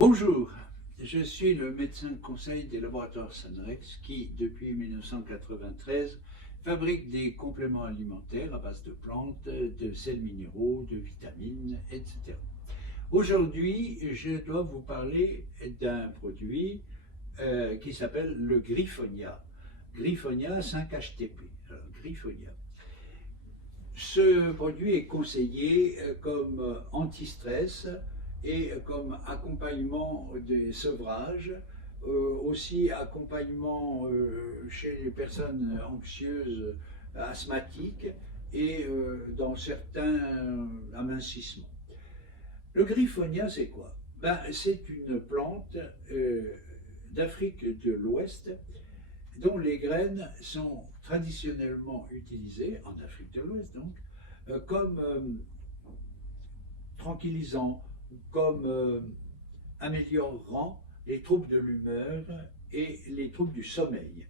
Bonjour, je suis le médecin de conseil des laboratoires Sanrex qui, depuis 1993, fabrique des compléments alimentaires à base de plantes, de sels minéraux, de vitamines, etc. Aujourd'hui, je dois vous parler d'un produit qui s'appelle le Griffonia. Griffonia 5-HTP. Alors, Griffonia. Ce produit est conseillé comme anti-stress et comme accompagnement des sevrages, aussi accompagnement chez les personnes anxieuses, asthmatiques et dans certains amincissements. Le Griffonia, c'est quoi? C'est une plante d'Afrique de l'Ouest dont les graines sont traditionnellement utilisées, en Afrique de l'Ouest donc, comme tranquillisants, comme améliorant les troubles de l'humeur et les troubles du sommeil.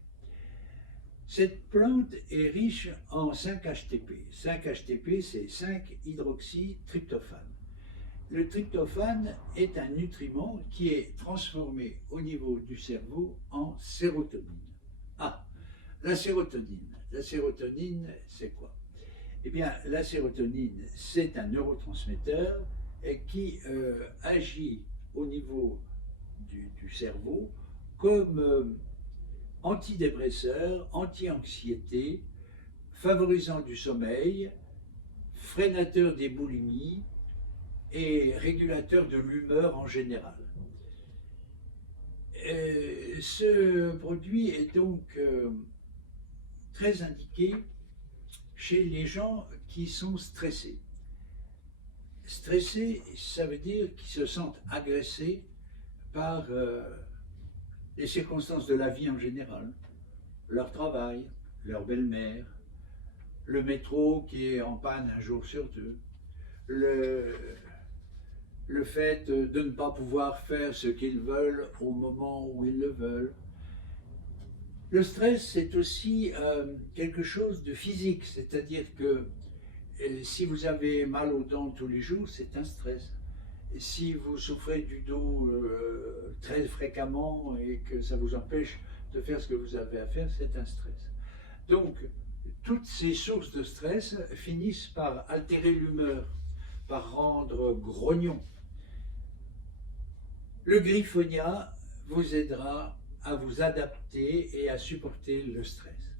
Cette plante est riche en 5-HTP. 5-HTP, c'est 5-hydroxytryptophane. Le tryptophane est un nutriment qui est transformé au niveau du cerveau en sérotonine. Ah, la sérotonine. La sérotonine, c'est quoi? Eh bien, la sérotonine, c'est un neurotransmetteur qui agit au niveau du cerveau comme antidépresseur, anti-anxiété, favorisant du sommeil, freinateur des boulimies et régulateur de l'humeur en général. Ce produit est donc très indiqué chez les gens qui sont stressés. Stressés, ça veut dire qu'ils se sentent agressés par les circonstances de la vie en général, leur travail, leur belle-mère, le métro qui est en panne un jour sur deux, le fait de ne pas pouvoir faire ce qu'ils veulent au moment où ils le veulent. Le stress, c'est aussi quelque chose de physique, c'est-à-dire que si vous avez mal aux dents tous les jours, c'est un stress. Si vous souffrez du dos très fréquemment et que ça vous empêche de faire ce que vous avez à faire, c'est un stress. Donc, toutes ces sources de stress finissent par altérer l'humeur, par rendre grognon. Le Griffonia vous aidera à vous adapter et à supporter le stress,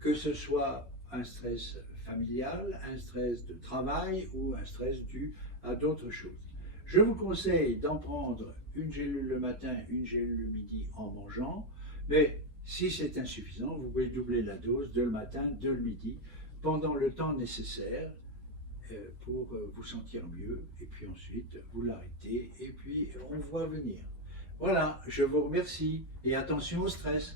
que ce soit un stress familial, un stress de travail ou un stress dû à d'autres choses. Je vous conseille d'en prendre une gélule le matin, une gélule le midi en mangeant, mais si c'est insuffisant, vous pouvez doubler la dose de le matin, de le midi, pendant le temps nécessaire pour vous sentir mieux, et puis ensuite vous l'arrêtez, et puis on voit venir. Voilà, je vous remercie, et attention au stress.